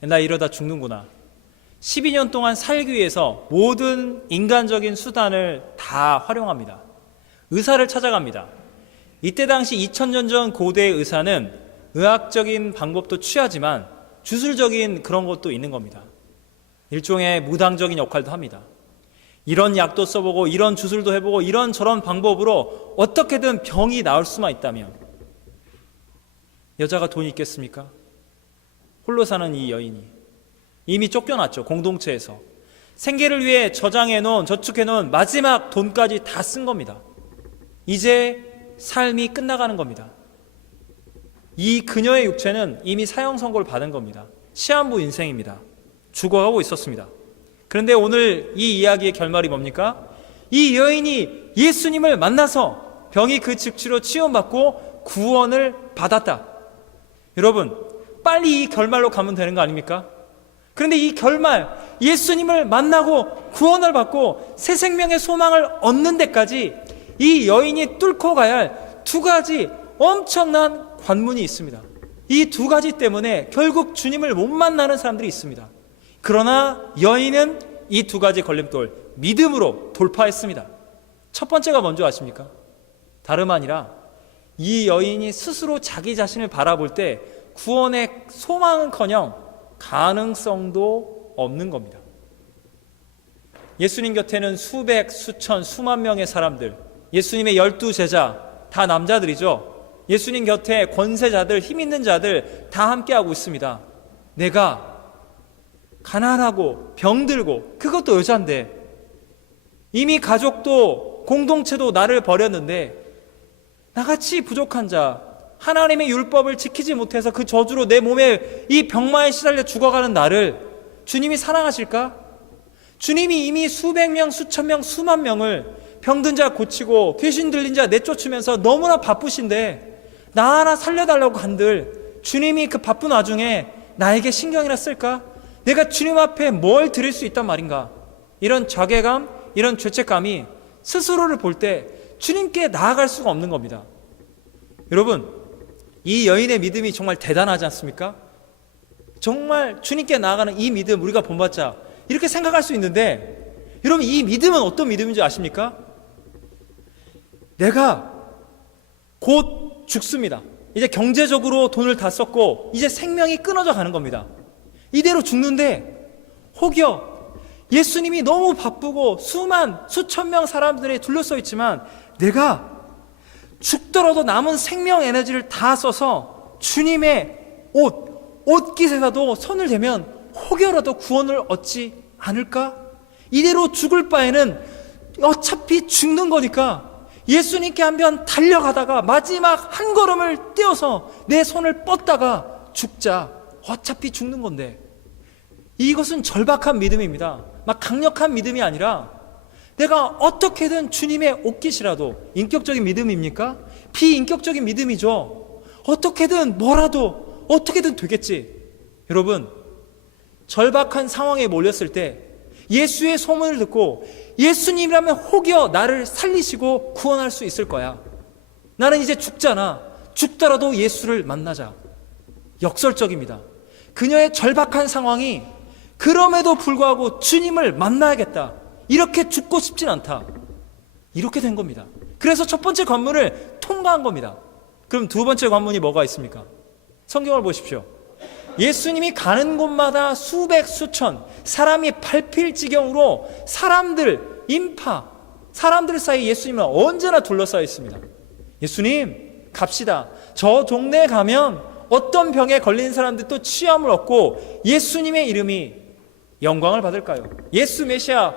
나 이러다 죽는구나. 12년 동안 살기 위해서 모든 인간적인 수단을 다 활용합니다. 의사를 찾아갑니다. 이때 당시 2000년 전 고대의 의사는 의학적인 방법도 취하지만 주술적인 그런 것도 있는 겁니다. 일종의 무당적인 역할도 합니다. 이런 약도 써보고 이런 주술도 해보고 이런 저런 방법으로 어떻게든 병이 나을 수만 있다면 여자가 돈이 있겠습니까? 홀로 사는 이 여인이 이미 쫓겨났죠. 공동체에서. 생계를 위해 저장해놓은 저축해놓은 마지막 돈까지 다 쓴 겁니다. 이제 삶이 끝나가는 겁니다. 이 그녀의 육체는 이미 사형 선고를 받은 겁니다. 시한부 인생입니다. 죽어가고 있었습니다. 그런데 오늘 이 이야기의 결말이 뭡니까? 이 여인이 예수님을 만나서 병이 그 즉시로 치유받고 구원을 받았다. 여러분, 빨리 이 결말로 가면 되는 거 아닙니까? 그런데 이 결말, 예수님을 만나고 구원을 받고 새 생명의 소망을 얻는 데까지 이 여인이 뚫고 가야 할 두 가지 엄청난 관문이 있습니다. 이 두 가지 때문에 결국 주님을 못 만나는 사람들이 있습니다. 그러나 여인은 이 두 가지 걸림돌 믿음으로 돌파했습니다. 첫 번째가 뭔지 아십니까? 다름 아니라 이 여인이 스스로 자기 자신을 바라볼 때 구원의 소망은커녕 가능성도 없는 겁니다. 예수님 곁에는 수백, 수천, 수만 명의 사람들, 예수님의 12제자 다 남자들이죠. 예수님 곁에 권세자들, 힘 있는 자들 다 함께하고 있습니다. 내가 가난하고 병들고 그것도 여잔데 이미 가족도 공동체도 나를 버렸는데 나같이 부족한 자, 하나님의 율법을 지키지 못해서 그 저주로 내 몸에 이 병마에 시달려 죽어가는 나를 주님이 사랑하실까? 주님이 이미 수백 명, 수천 명, 수만 명을 병든 자 고치고 귀신 들린 자 내쫓으면서 너무나 바쁘신데 나 하나 살려달라고 한들 주님이 그 바쁜 와중에 나에게 신경이나 쓸까? 내가 주님 앞에 뭘 드릴 수 있단 말인가? 이런 자괴감, 이런 죄책감이 스스로를 볼 때 주님께 나아갈 수가 없는 겁니다. 여러분, 이 여인의 믿음이 정말 대단하지 않습니까? 정말 주님께 나아가는 이 믿음 우리가 본받자 이렇게 생각할 수 있는데 여러분, 이 믿음은 어떤 믿음인지 아십니까? 내가 곧 죽습니다. 이제 경제적으로 돈을 다 썼고 이제 생명이 끊어져 가는 겁니다. 이대로 죽는데 혹여 예수님이 너무 바쁘고 수천 명 사람들이 둘러싸여 있지만 내가 죽더라도 남은 생명 에너지를 다 써서 주님의 옷깃에라도 손을 대면 혹여라도 구원을 얻지 않을까? 이대로 죽을 바에는 어차피 죽는 거니까 예수님께 한번 달려가다가 마지막 한 걸음을 떼어서 내 손을 뻗다가 죽자. 어차피 죽는 건데. 이것은 절박한 믿음입니다. 막 강력한 믿음이 아니라 내가 어떻게든 주님의 옷깃이라도, 인격적인 믿음입니까? 비인격적인 믿음이죠. 어떻게든 뭐라도 어떻게든 되겠지. 여러분, 절박한 상황에 몰렸을 때 예수의 소문을 듣고 예수님이라면 혹여 나를 살리시고 구원할 수 있을 거야. 나는 이제 죽잖아. 죽더라도 예수를 만나자. 역설적입니다. 그녀의 절박한 상황이 그럼에도 불구하고 주님을 만나야겠다. 이렇게 죽고 싶진 않다. 이렇게 된 겁니다. 그래서 첫 번째 관문을 통과한 겁니다. 그럼 두 번째 관문이 뭐가 있습니까? 성경을 보십시오. 예수님이 가는 곳마다 수백, 수천 사람이 밟힐 지경으로 사람들 사이 예수님은 언제나 둘러싸여 있습니다. 예수님, 갑시다. 저 동네에 가면 어떤 병에 걸린 사람들도 치유함을 얻고 예수님의 이름이 영광을 받을까요? 예수 메시아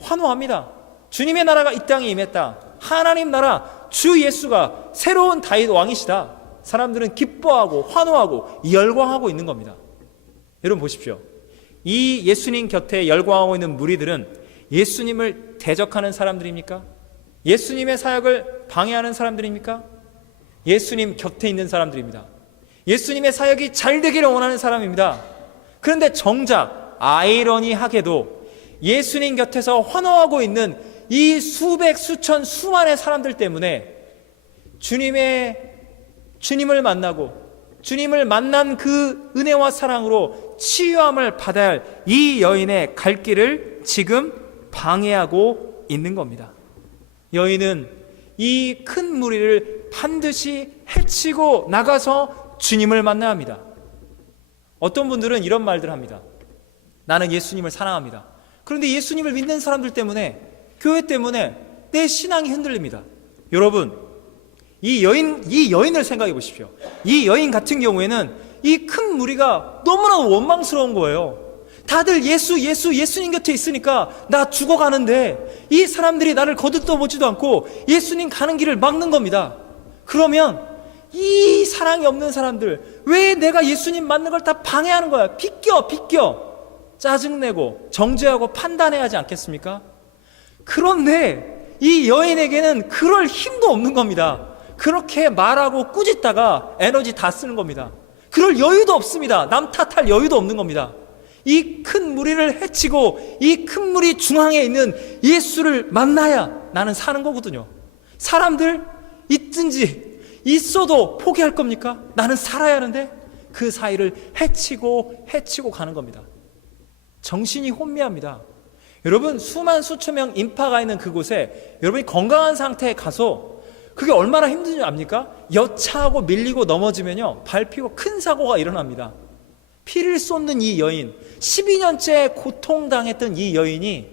환호합니다. 주님의 나라가 이 땅에 임했다. 하나님 나라 주 예수가 새로운 다윗 왕이시다. 사람들은 기뻐하고 환호하고 열광하고 있는 겁니다. 여러분 보십시오. 이 예수님 곁에 열광하고 있는 무리들은 예수님을 대적하는 사람들입니까? 예수님의 사역을 방해하는 사람들입니까? 예수님 곁에 있는 사람들입니다. 예수님의 사역이 잘 되기를 원하는 사람입니다. 그런데 정작 아이러니하게도 예수님 곁에서 환호하고 있는 이 수백, 수천, 수만의 사람들 때문에 주님을 만나고 주님을 만난 그 은혜와 사랑으로 치유함을 받아야 할 이 여인의 갈 길을 지금 방해하고 있는 겁니다. 여인은 이 큰 무리를 반드시 해치고 나가서 주님을 만나야 합니다. 어떤 분들은 이런 말들 합니다. 나는 예수님을 사랑합니다. 그런데 예수님을 믿는 사람들 때문에, 교회 때문에 내 신앙이 흔들립니다. 여러분, 이 여인을 생각해 보십시오. 이 여인 같은 경우에는 이 큰 무리가 너무나 원망스러운 거예요. 다들 예수님 곁에 있으니까 나 죽어가는데 이 사람들이 나를 거들떠보지도 않고 예수님 가는 길을 막는 겁니다. 그러면 이 사랑이 없는 사람들, 왜 내가 예수님 맞는 걸 다 방해하는 거야? 비껴 짜증내고 정죄하고 판단해야 하지 않겠습니까? 그런데 이 여인에게는 그럴 힘도 없는 겁니다. 그렇게 말하고 꾸짖다가 에너지 다 쓰는 겁니다. 그럴 여유도 없습니다. 남 탓할 여유도 없는 겁니다. 이 큰 무리를 해치고 이 큰 무리 중앙에 있는 예수를 만나야 나는 사는 거거든요. 사람들 있든지 있어도 포기할 겁니까? 나는 살아야 하는데 그 사이를 해치고 가는 겁니다. 정신이 혼미합니다. 여러분, 수만 수천 명 인파가 있는 그곳에 여러분이 건강한 상태에 가서 그게 얼마나 힘든지 압니까? 여차하고 밀리고 넘어지면요, 밟히고 큰 사고가 일어납니다. 피를 쏟는 이 여인, 12년째 고통당했던 이 여인이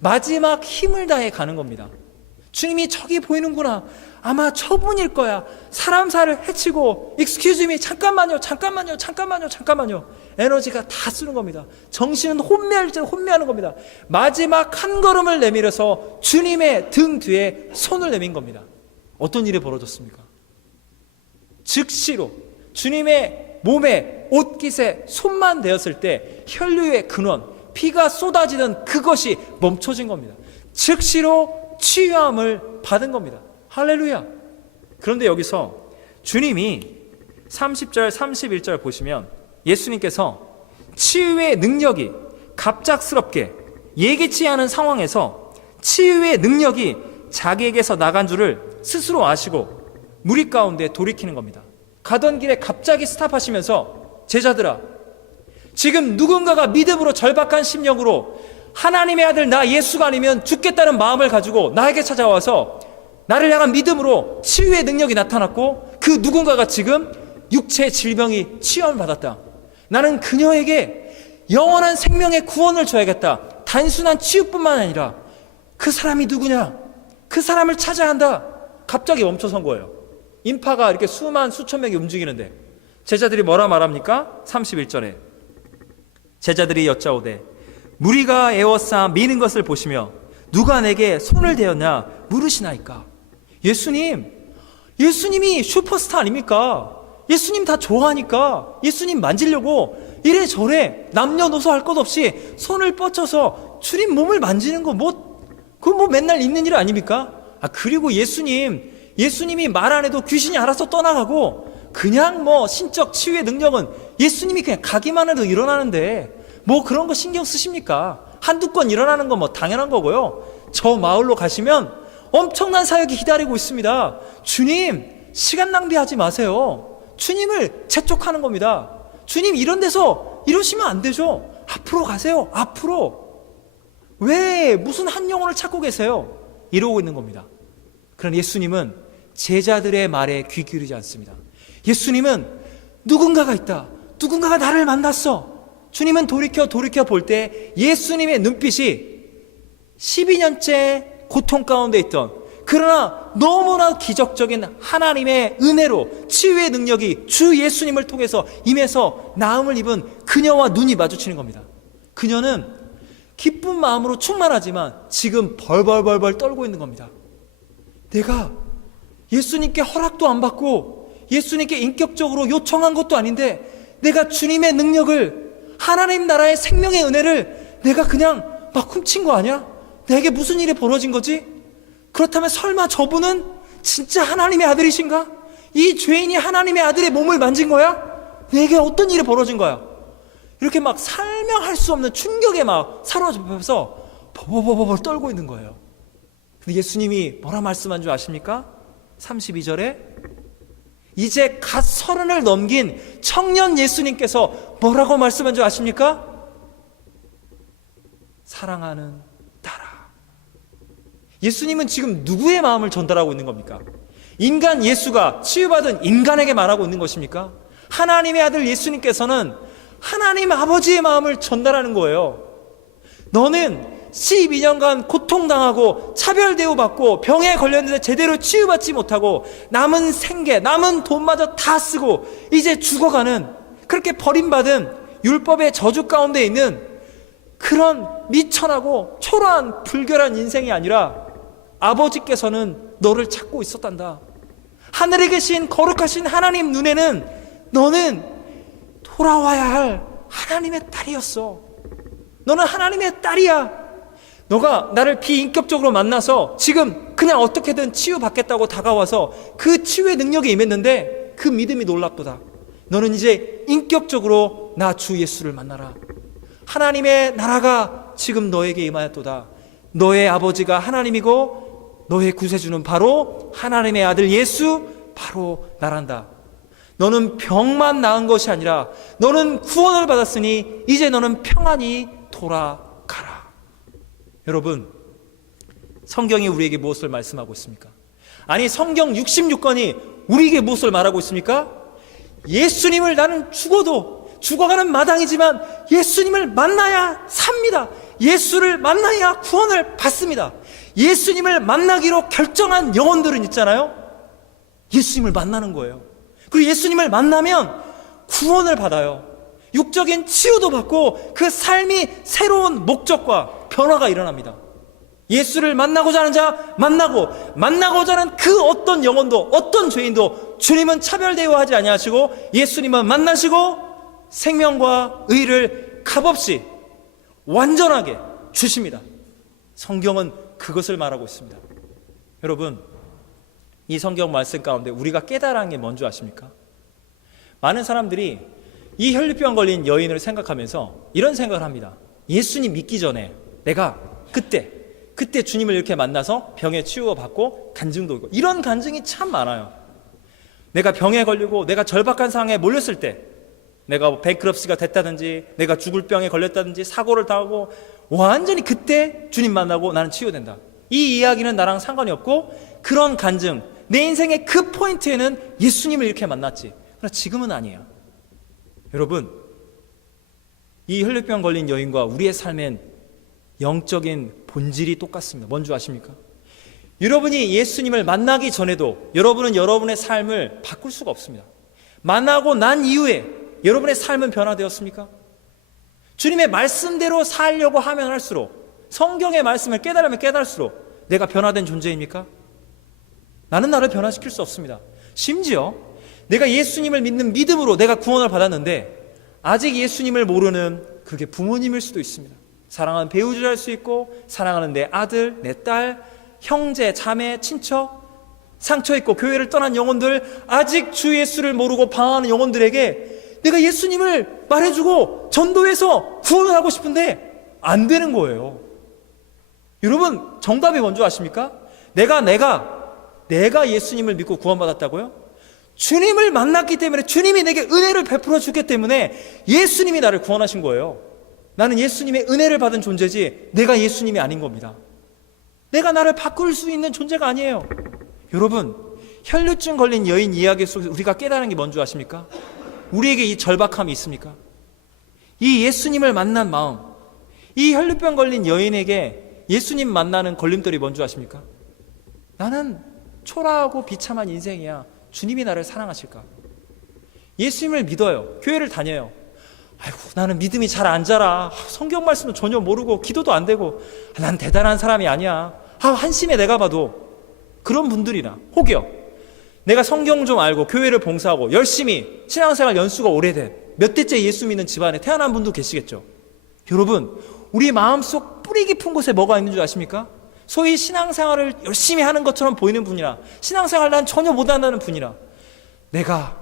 마지막 힘을 다해 가는 겁니다. 주님이 저기 보이는구나, 아마 저분일 거야. 사람 살을 해치고 excuse me, 잠깐만요. 에너지가 다 쓰는 겁니다. 정신은 혼미하는 겁니다. 마지막 한 걸음을 내밀어서 주님의 등 뒤에 손을 내민 겁니다. 어떤 일이 벌어졌습니까? 즉시로 주님의 몸에 옷깃에 손만 대었을 때 혈류의 근원, 피가 쏟아지는 그것이 멈춰진 겁니다. 즉시로 치유함을 받은 겁니다. 할렐루야. 그런데 여기서 주님이 30절 31절 보시면 예수님께서 치유의 능력이 갑작스럽게 예기치 않은 상황에서 치유의 능력이 자기에게서 나간 줄을 스스로 아시고 무리 가운데 돌이키는 겁니다. 가던 길에 갑자기 스탑하시면서 제자들아, 지금 누군가가 믿음으로 절박한 심령으로 하나님의 아들 나 예수가 아니면 죽겠다는 마음을 가지고 나에게 찾아와서 나를 향한 믿음으로 치유의 능력이 나타났고 그 누군가가 지금 육체의 질병이 치유함을 받았다. 나는 그녀에게 영원한 생명의 구원을 줘야겠다. 단순한 치유뿐만 아니라 그 사람이 누구냐? 그 사람을 찾아야 한다. 갑자기 멈춰선 거예요. 인파가 이렇게 수천 명이 움직이는데 제자들이 뭐라 말합니까? 31절에 제자들이 여짜오되 무리가 에워싸 미는 것을 보시며 누가 내게 손을 대었냐 물으시나이까. 예수님이 슈퍼스타 아닙니까? 예수님 다 좋아하니까 예수님 만지려고 이래저래 남녀노소 할 것 없이 손을 뻗쳐서 주님 몸을 만지는 거 그거 맨날 있는 일 아닙니까? 그리고 예수님이 말 안 해도 귀신이 알아서 떠나가고 그냥 신적 치유의 능력은 예수님이 그냥 가기만 해도 일어나는데 그런 거 신경 쓰십니까? 한두 건 일어나는 건 당연한 거고요. 저 마을로 가시면 엄청난 사역이 기다리고 있습니다. 주님, 시간 낭비하지 마세요. 주님을 재촉하는 겁니다. 주님 이런 데서 이러시면 안 되죠. 앞으로 가세요. 앞으로. 왜 무슨 한 영혼을 찾고 계세요? 이러고 있는 겁니다. 그러나 예수님은 제자들의 말에 귀 기울이지 않습니다. 예수님은 누군가가 있다. 누군가가 나를 만났어. 주님은 돌이켜 볼 때 예수님의 눈빛이 12년째 고통 가운데 있던, 그러나 너무나 기적적인 하나님의 은혜로 치유의 능력이 주 예수님을 통해서 임해서 나음을 입은 그녀와 눈이 마주치는 겁니다. 그녀는 기쁜 마음으로 충만하지만 지금 벌벌 떨고 있는 겁니다. 내가 예수님께 허락도 안 받고 예수님께 인격적으로 요청한 것도 아닌데 내가 주님의 능력을, 하나님 나라의 생명의 은혜를 내가 그냥 막 훔친 거 아니야? 내게 무슨 일이 벌어진 거지? 그렇다면 설마 저분은 진짜 하나님의 아들이신가? 이 죄인이 하나님의 아들의 몸을 만진 거야? 내게 어떤 일이 벌어진 거야? 이렇게 막 설명할 수 없는 충격에 막 사로잡혀서 버버버버 떨고 있는 거예요. 근데 예수님이 뭐라 말씀한 줄 아십니까? 32절에 이제 갓 30을 넘긴 청년 예수님께서 뭐라고 말씀한 줄 아십니까? 사랑하는 딸아. 예수님은 지금 누구의 마음을 전달하고 있는 겁니까? 인간 예수가 치유받은 인간에게 말하고 있는 것입니까? 하나님의 아들 예수님께서는 하나님 아버지의 마음을 전달하는 거예요. 너는 12년간 고통당하고 차별 대우받고 병에 걸렸는데 제대로 치유받지 못하고 남은 생계, 남은 돈마저 다 쓰고 이제 죽어가는, 그렇게 버림받은 율법의 저주 가운데 있는 그런 미천하고 초라한 불결한 인생이 아니라 아버지께서는 너를 찾고 있었단다. 하늘에 계신 거룩하신 하나님 눈에는 너는 돌아와야 할 하나님의 딸이었어. 너는 하나님의 딸이야. 너가 나를 비인격적으로 만나서 지금 그냥 어떻게든 치유받겠다고 다가와서 그 치유의 능력이 임했는데 그 믿음이 놀랍도다. 너는 이제 인격적으로 나 주 예수를 만나라. 하나님의 나라가 지금 너에게 임하였도다. 너의 아버지가 하나님이고 너의 구세주는 바로 하나님의 아들 예수, 바로 나란다. 너는 병만 나은 것이 아니라 너는 구원을 받았으니 이제 너는 평안히 돌아가라. 여러분, 성경이 우리에게 무엇을 말씀하고 있습니까? 아니, 성경 66권이 우리에게 무엇을 말하고 있습니까? 예수님을, 나는 죽어가는 마당이지만 예수님을 만나야 삽니다. 예수를 만나야 구원을 받습니다. 예수님을 만나기로 결정한 영혼들은 있잖아요. 예수님을 만나는 거예요. 그리고 예수님을 만나면 구원을 받아요. 육적인 치유도 받고 그 삶이 새로운 목적과 변화가 일어납니다. 예수를 만나고자 하는 자 만나고자 하는 그 어떤 영혼도, 어떤 죄인도 주님은 차별 대우하지 아니하시고 예수님은 만나시고 생명과 의를 값없이 완전하게 주십니다. 성경은 그것을 말하고 있습니다. 여러분, 이 성경 말씀 가운데 우리가 깨달은 게 뭔지 아십니까? 많은 사람들이 이 혈류병 걸린 여인을 생각하면서 이런 생각을 합니다. 예수님 믿기 전에 내가 그때 주님을 이렇게 만나서 병에 치유받고 간증도 오고, 이런 간증이 참 많아요. 내가 병에 걸리고 내가 절박한 상황에 몰렸을 때, 내가 뱅크럽시가 됐다든지 내가 죽을 병에 걸렸다든지 사고를 당하고 완전히 그때 주님 만나고 나는 치유된다. 이 이야기는 나랑 상관이 없고, 그런 간증, 내 인생의 그 포인트에는 예수님을 이렇게 만났지. 그러나 지금은 아니에요. 여러분, 이 혈류병 걸린 여인과 우리의 삶엔 영적인 본질이 똑같습니다. 뭔지 아십니까? 여러분이 예수님을 만나기 전에도 여러분은 여러분의 삶을 바꿀 수가 없습니다. 만나고 난 이후에 여러분의 삶은 변화되었습니까? 주님의 말씀대로 살려고 하면 할수록, 성경의 말씀을 깨달으면 깨달을수록 내가 변화된 존재입니까? 나는 나를 변화시킬 수 없습니다. 심지어 내가 예수님을 믿는 믿음으로 내가 구원을 받았는데 아직 예수님을 모르는 그게 부모님일 수도 있습니다. 사랑하는 배우자일 수 있고, 사랑하는 내 아들, 내 딸, 형제, 자매, 친척, 상처있고 교회를 떠난 영혼들, 아직 주 예수를 모르고 방황하는 영혼들에게 내가 예수님을 말해주고 전도해서 구원을 하고 싶은데 안 되는 거예요. 여러분, 정답이 뭔지 아십니까? 내가 예수님을 믿고 구원받았다고요? 주님을 만났기 때문에, 주님이 내게 은혜를 베풀어 주기 때문에 예수님이 나를 구원하신 거예요. 나는 예수님의 은혜를 받은 존재지 내가 예수님이 아닌 겁니다. 내가 나를 바꿀 수 있는 존재가 아니에요. 여러분, 혈류증 걸린 여인 이야기 속에서 우리가 깨달은 게 뭔지 아십니까? 우리에게 이 절박함이 있습니까? 이 예수님을 만난 마음, 이 혈류병 걸린 여인에게 예수님 만나는 걸림돌이 뭔지 아십니까? 나는 초라하고 비참한 인생이야. 주님이 나를 사랑하실까? 예수님을 믿어요. 교회를 다녀요. 아이고, 나는 믿음이 잘 안 자라. 성경 말씀도 전혀 모르고 기도도 안 되고, 난 대단한 사람이 아니야. 한심해 내가 봐도. 그런 분들이나, 혹여 내가 성경 좀 알고 교회를 봉사하고 열심히 신앙생활 연수가 오래된 몇 대째 예수 믿는 집안에 태어난 분도 계시겠죠. 여러분, 우리 마음속 뿌리 깊은 곳에 뭐가 있는 줄 아십니까? 소위 신앙생활을 열심히 하는 것처럼 보이는 분이나, 신앙생활 난 전혀 못한다는 분이나, 내가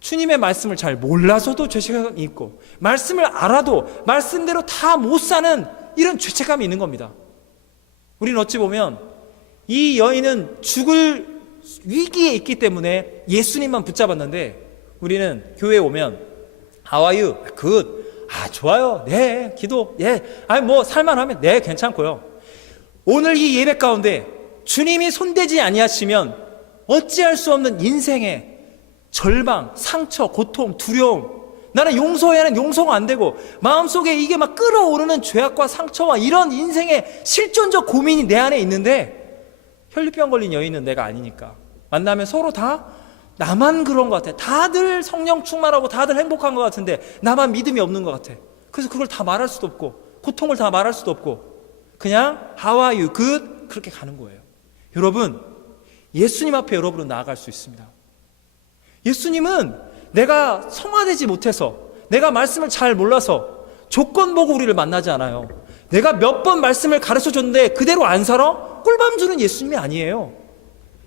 주님의 말씀을 잘 몰라서도 죄책감이 있고, 말씀을 알아도 말씀대로 다 못 사는 이런 죄책감이 있는 겁니다. 우리는 어찌 보면 이 여인은 죽을 위기에 있기 때문에 예수님만 붙잡았는데, 우리는 교회에 오면 How are you? Good. 좋아요. 네, 기도. 예. 살만하면 네, 괜찮고요. 오늘 이 예배 가운데 주님이 손대지 아니하시면 어찌할 수 없는 인생의 절망, 상처, 고통, 두려움, 나는 용서해야는 용서가 안 되고 마음속에 이게 막 끓어오르는 죄악과 상처와 이런 인생의 실존적 고민이 내 안에 있는데, 혈류병 걸린 여인은 내가 아니니까 만나면 서로 다 나만 그런 것 같아. 다들 성령 충만하고 다들 행복한 것 같은데 나만 믿음이 없는 것 같아. 그래서 그걸 다 말할 수도 없고 고통을 다 말할 수도 없고 그냥 How are you? Good? 그렇게 가는 거예요. 여러분, 예수님 앞에 여러분은 나아갈 수 있습니다. 예수님은 내가 성화되지 못해서, 내가 말씀을 잘 몰라서 조건 보고 우리를 만나지 않아요. 내가 몇 번 말씀을 가르쳐 줬는데 그대로 안 살아? 꿀밤 주는 예수님이 아니에요.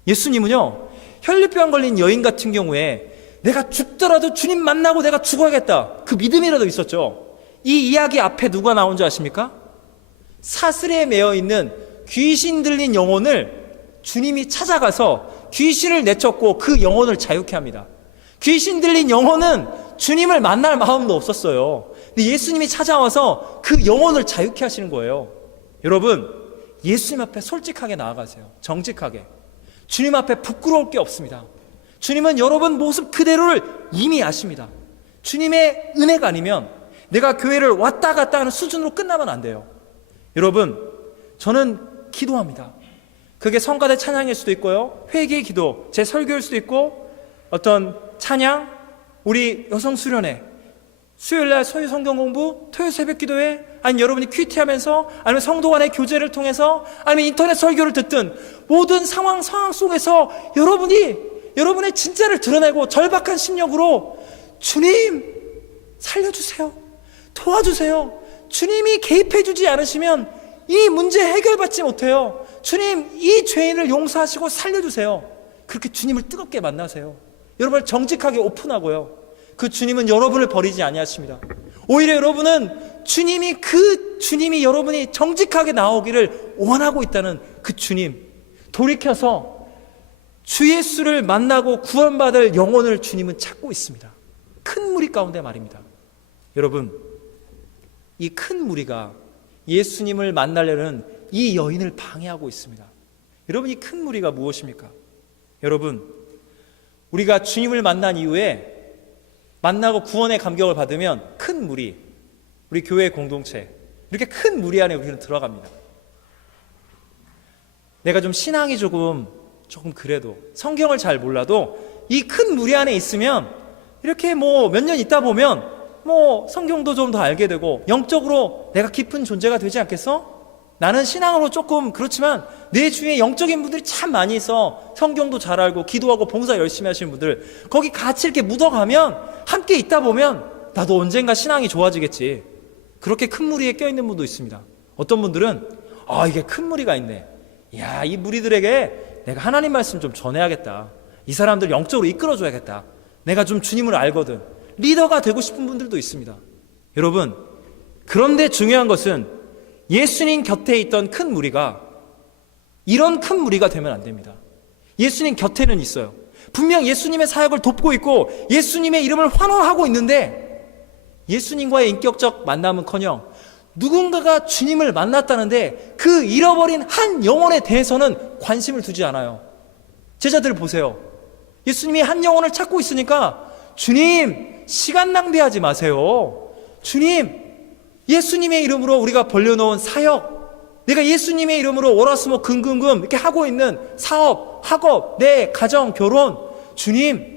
예수님은요, 혈류병 걸린 여인 같은 경우에 내가 죽더라도 주님 만나고 내가 죽어야겠다, 그 믿음이라도 있었죠. 이 이야기 앞에 누가 나온 줄 아십니까? 사슬에 매여 있는 귀신 들린 영혼을 주님이 찾아가서 귀신을 내쫓고 그 영혼을 자유케 합니다. 귀신 들린 영혼은 주님을 만날 마음도 없었어요. 근데 예수님이 찾아와서 그 영혼을 자유케 하시는 거예요. 여러분, 예수님 앞에 솔직하게 나아가세요. 정직하게. 주님 앞에 부끄러울 게 없습니다. 주님은 여러분 모습 그대로를 이미 아십니다. 주님의 은혜가 아니면 내가 교회를 왔다 갔다 하는 수준으로 끝나면 안 돼요. 여러분, 저는 기도합니다. 그게 성가대 찬양일 수도 있고요, 회개의 기도, 제 설교일 수도 있고, 어떤 찬양, 우리 여성 수련회, 수요일날 소유 성경 공부, 토요일 새벽 기도회, 아니면 여러분이 큐티하면서, 아니면 성도 간의 교제를 통해서, 아니면 인터넷 설교를 듣든 모든 상황 속에서 여러분의 진짜를 드러내고 절박한 심령으로 주님 살려주세요, 도와주세요. 주님이 개입해주지 않으시면 이 문제 해결받지 못해요. 주님, 이 죄인을 용서하시고 살려주세요. 그렇게 주님을 뜨겁게 만나세요. 여러분을 정직하게 오픈하고요. 그 주님은 여러분을 버리지 아니하십니다. 오히려 여러분은 주님이 여러분이 정직하게 나오기를 원하고 있다는 그 주님, 돌이켜서 주 예수를 만나고 구원받을 영혼을 주님은 찾고 있습니다. 큰 무리 가운데 말입니다. 여러분, 이 큰 무리가 예수님을 만나려는 이 여인을 방해하고 있습니다. 여러분, 이 큰 무리가 무엇입니까? 여러분, 우리가 주님을 만난 이후에 만나고 구원의 감격을 받으면 큰 무리, 우리 교회 공동체, 이렇게 큰 무리 안에 우리는 들어갑니다. 내가 좀 신앙이 조금 그래도 성경을 잘 몰라도 이 큰 무리 안에 있으면 이렇게 몇 년 있다 보면 성경도 좀 더 알게 되고 영적으로 내가 깊은 존재가 되지 않겠어? 나는 신앙으로 조금 그렇지만 내 주위에 영적인 분들이 참 많이 있어. 성경도 잘 알고 기도하고 봉사 열심히 하시는 분들, 거기 같이 이렇게 묻어가면 함께 있다 보면 나도 언젠가 신앙이 좋아지겠지. 그렇게 큰 무리에 껴있는 분도 있습니다. 어떤 분들은 이게 큰 무리가 있네, 이야, 이 무리들에게 내가 하나님 말씀 좀 전해야겠다, 이 사람들 영적으로 이끌어줘야겠다, 내가 좀 주님을 알거든, 리더가 되고 싶은 분들도 있습니다. 여러분, 그런데 중요한 것은 예수님 곁에 있던 큰 무리가 이런 큰 무리가 되면 안 됩니다. 예수님 곁에는 있어요. 분명 예수님의 사역을 돕고 있고 예수님의 이름을 환호하고 있는데, 예수님과의 인격적 만남은커녕 누군가가 주님을 만났다는데 그 잃어버린 한 영혼에 대해서는 관심을 두지 않아요. 제자들 보세요. 예수님이 한 영혼을 찾고 있으니까 주님, 시간 낭비하지 마세요. 주님, 예수님의 이름으로 우리가 벌려놓은 사역, 내가 예수님의 이름으로 월화수목 금금금 이렇게 하고 있는 사업, 학업, 내 가정, 결혼, 주님,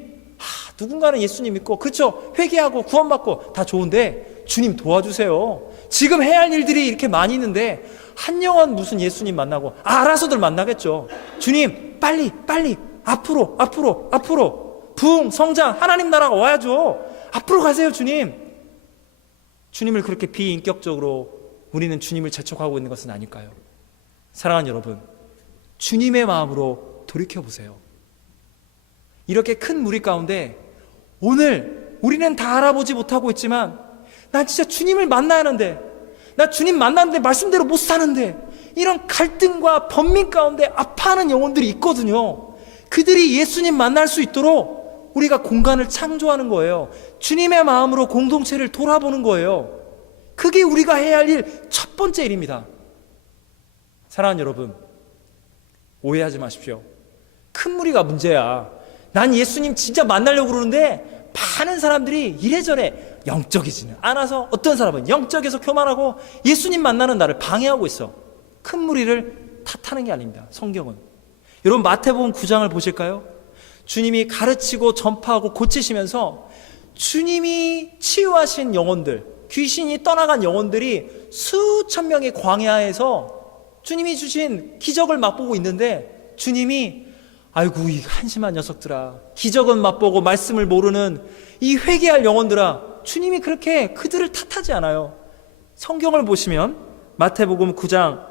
누군가는 예수님 믿고, 그렇죠, 회개하고 구원받고 다 좋은데 주님 도와주세요. 지금 해야 할 일들이 이렇게 많이 있는데 한 영혼 무슨 예수님 만나고 알아서들 만나겠죠. 주님, 빨리 앞으로 부흥, 성장, 하나님 나라가 와야죠. 앞으로 가세요. 주님을 그렇게 비인격적으로 우리는 주님을 재촉하고 있는 것은 아닐까요? 사랑하는 여러분, 주님의 마음으로 돌이켜보세요. 이렇게 큰 무리 가운데 오늘 우리는 다 알아보지 못하고 있지만 난 진짜 주님을 만나야 하는데, 나 주님 만났는데 말씀대로 못 사는데, 이런 갈등과 번민 가운데 아파하는 영혼들이 있거든요. 그들이 예수님 만날 수 있도록 우리가 공간을 창조하는 거예요. 주님의 마음으로 공동체를 돌아보는 거예요. 그게 우리가 해야 할 일, 첫 번째 일입니다. 사랑하는 여러분, 오해하지 마십시오. 큰 무리가 문제야. 난 예수님 진짜 만나려고 그러는데 많은 사람들이 이래저래 영적이지는 않아서, 어떤 사람은 영적에서 교만하고 예수님 만나는 나를 방해하고 있어. 큰 무리를 탓하는 게 아닙니다. 성경은. 여러분, 마태복음 9장을 보실까요? 주님이 가르치고 전파하고 고치시면서 주님이 치유하신 영혼들, 귀신이 떠나간 영혼들이 수천 명의 광야에서 주님이 주신 기적을 맛보고 있는데, 주님이 아이고 이 한심한 녀석들아, 기적은 맛보고 말씀을 모르는 이 회개할 영혼들아, 주님이 그렇게 그들을 탓하지 않아요. 성경을 보시면 마태복음 9장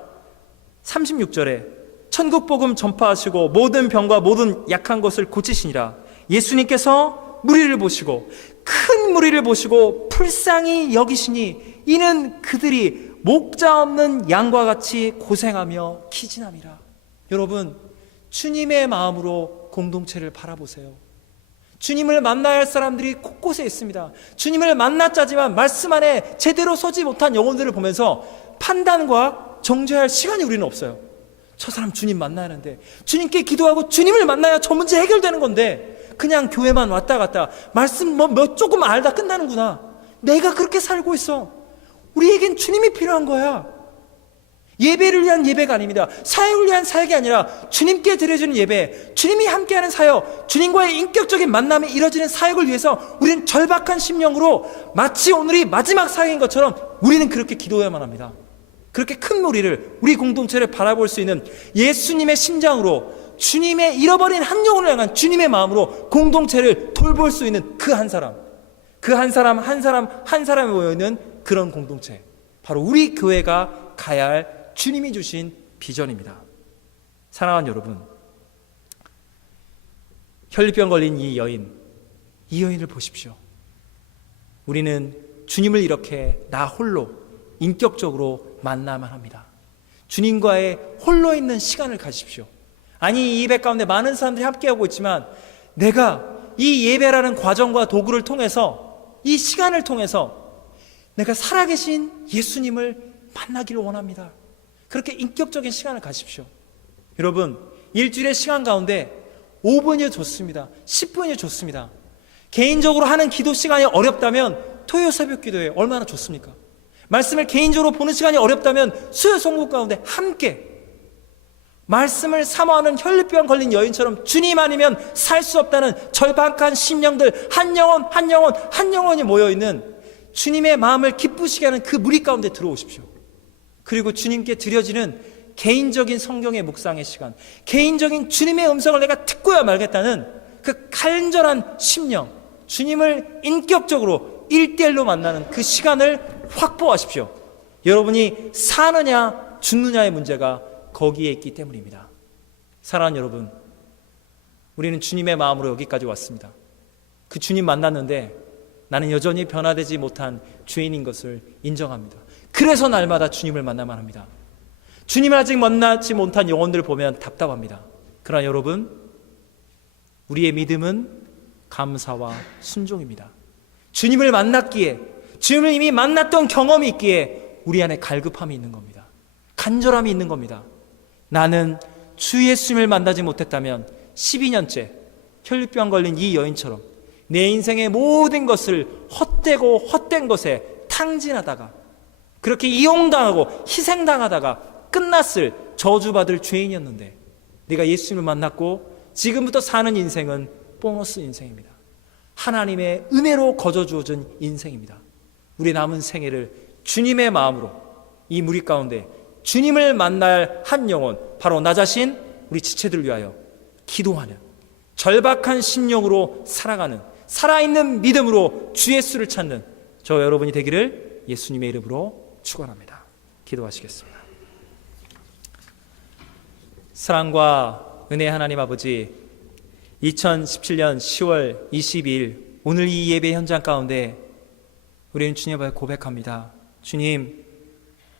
36절에 천국복음 전파하시고 모든 병과 모든 약한 것을 고치시니라. 예수님께서 무리를 보시고, 큰 무리를 보시고 불쌍히 여기시니 이는 그들이 목자 없는 양과 같이 고생하며 기진함이라. 여러분, 주님의 마음으로 공동체를 바라보세요. 주님을 만나야 할 사람들이 곳곳에 있습니다. 주님을 만났자지만 말씀 안에 제대로 서지 못한 영혼들을 보면서 판단과 정죄할 시간이 우리는 없어요. 저 사람 주님 만나야 하는데, 주님께 기도하고 주님을 만나야 저 문제 해결되는 건데 그냥 교회만 왔다 갔다 말씀 조금 알다 끝나는구나. 내가 그렇게 살고 있어. 우리에겐 주님이 필요한 거야. 예배를 위한 예배가 아닙니다. 사역을 위한 사역이 아니라 주님께 드려지는 예배, 주님이 함께하는 사역, 주님과의 인격적인 만남이 이루어지는 사역을 위해서 우리는 절박한 심령으로 마치 오늘이 마지막 사역인 것처럼 우리는 그렇게 기도해야만 합니다. 그렇게 큰 무리를, 우리 공동체를 바라볼 수 있는 예수님의 심장으로, 주님의 잃어버린 한 영혼을 향한 주님의 마음으로 공동체를 돌볼 수 있는 그 한 사람, 그 한 사람 한 사람이 모여있는 그런 공동체, 바로 우리 교회가 가야 할 주님이 주신 비전입니다. 사랑하는 여러분, 혈류병 걸린 이 여인을 보십시오. 우리는 주님을 이렇게 나 홀로 인격적으로 만나만 합니다. 주님과의 홀로 있는 시간을 가지십시오. 아니, 이 예배 가운데 많은 사람들이 함께하고 있지만 내가 이 예배라는 과정과 도구를 통해서, 이 시간을 통해서 내가 살아계신 예수님을 만나기를 원합니다. 그렇게 인격적인 시간을 가십시오. 여러분, 일주일의 시간 가운데 5분이 좋습니다. 10분이 좋습니다. 개인적으로 하는 기도 시간이 어렵다면 토요 새벽 기도에 얼마나 좋습니까? 말씀을 개인적으로 보는 시간이 어렵다면 수요 성국 가운데 함께 말씀을 사모하는 혈류병 걸린 여인처럼 주님 아니면 살 수 없다는 절박한 심령들 한 영혼이 모여있는 주님의 마음을 기쁘시게 하는 그 무리 가운데 들어오십시오. 그리고 주님께 드려지는 개인적인 성경의 묵상의 시간, 개인적인 주님의 음성을 내가 듣고야 말겠다는 그 간절한 심령, 주님을 인격적으로 1대1로 만나는 그 시간을 확보하십시오. 여러분이 사느냐 죽느냐의 문제가 거기에 있기 때문입니다. 사랑하는 여러분, 우리는 주님의 마음으로 여기까지 왔습니다. 그 주님 만났는데 나는 여전히 변화되지 못한 죄인인 것을 인정합니다. 그래서 날마다 주님을 만나만 합니다. 주님을 아직 만나지 못한 영혼들을 보면 답답합니다. 그러나 여러분, 우리의 믿음은 감사와 순종입니다. 주님을 만났기에, 주님을 이미 만났던 경험이 있기에 우리 안에 갈급함이 있는 겁니다. 간절함이 있는 겁니다. 나는 주 예수님을 만나지 못했다면 12년째 혈류병 걸린 이 여인처럼 내 인생의 모든 것을 헛되고 헛된 것에 탕진하다가, 그렇게 이용당하고 희생당하다가 끝났을 저주받을 죄인이었는데, 네가 예수님을 만났고 지금부터 사는 인생은 보너스 인생입니다. 하나님의 은혜로 거저 주어진 인생입니다. 우리 남은 생애를 주님의 마음으로, 이 무리 가운데 주님을 만날 한 영혼, 바로 나 자신, 우리 지체들을 위하여 기도하는, 절박한 심령으로 살아가는, 살아있는 믿음으로 주 예수를 찾는 저 여러분이 되기를 예수님의 이름으로 축원합니다. 기도하시겠습니다. 사랑과 은혜 하나님 아버지, 2017년 10월 22일 오늘 이 예배 현장 가운데 우리는 주님 앞에 고백합니다. 주님,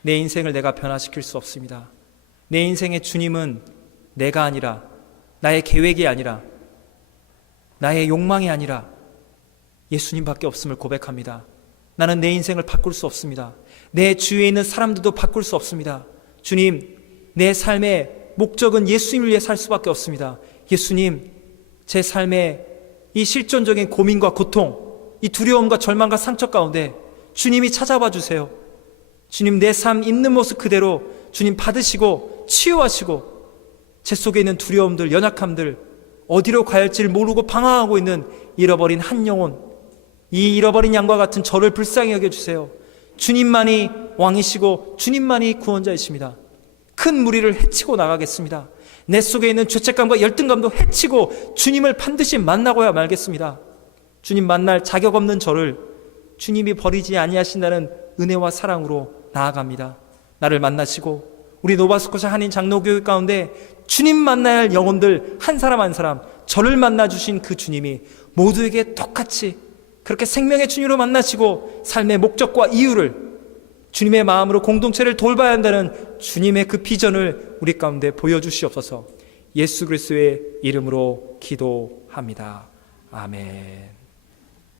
내 인생을 내가 변화시킬 수 없습니다. 내 인생의 주님은 내가 아니라 나의 계획이 아니라, 나의 욕망이 아니라 예수님밖에 없음을 고백합니다. 나는 내 인생을 바꿀 수 없습니다. 내 주위에 있는 사람들도 바꿀 수 없습니다. 주님, 내 삶의 목적은 예수님을 위해 살 수밖에 없습니다. 예수님, 제 삶의 이 실존적인 고민과 고통, 이 두려움과 절망과 상처 가운데 주님이 찾아봐 주세요. 주님, 내 삶 있는 모습 그대로 주님 받으시고 치유하시고, 제 속에 있는 두려움들, 연약함들, 어디로 가야 할지를 모르고 방황하고 있는 잃어버린 한 영혼, 이 잃어버린 양과 같은 저를 불쌍히 여겨주세요. 주님만이 왕이시고 주님만이 구원자이십니다. 큰 무리를 해치고 나가겠습니다. 내 속에 있는 죄책감과 열등감도 해치고 주님을 반드시 만나고야 말겠습니다. 주님 만날 자격 없는 저를 주님이 버리지 아니하신다는 은혜와 사랑으로 나아갑니다. 나를 만나시고 우리 노바스코샤 한인 장로교회 가운데 주님 만나야 할 영혼들 한 사람 한 사람, 저를 만나주신 그 주님이 모두에게 똑같이 그렇게 생명의 주님으로 만나시고 삶의 목적과 이유를, 주님의 마음으로 공동체를 돌봐야 한다는 주님의 그 비전을 우리 가운데 보여주시옵소서. 예수 그리스도의 이름으로 기도합니다. 아멘.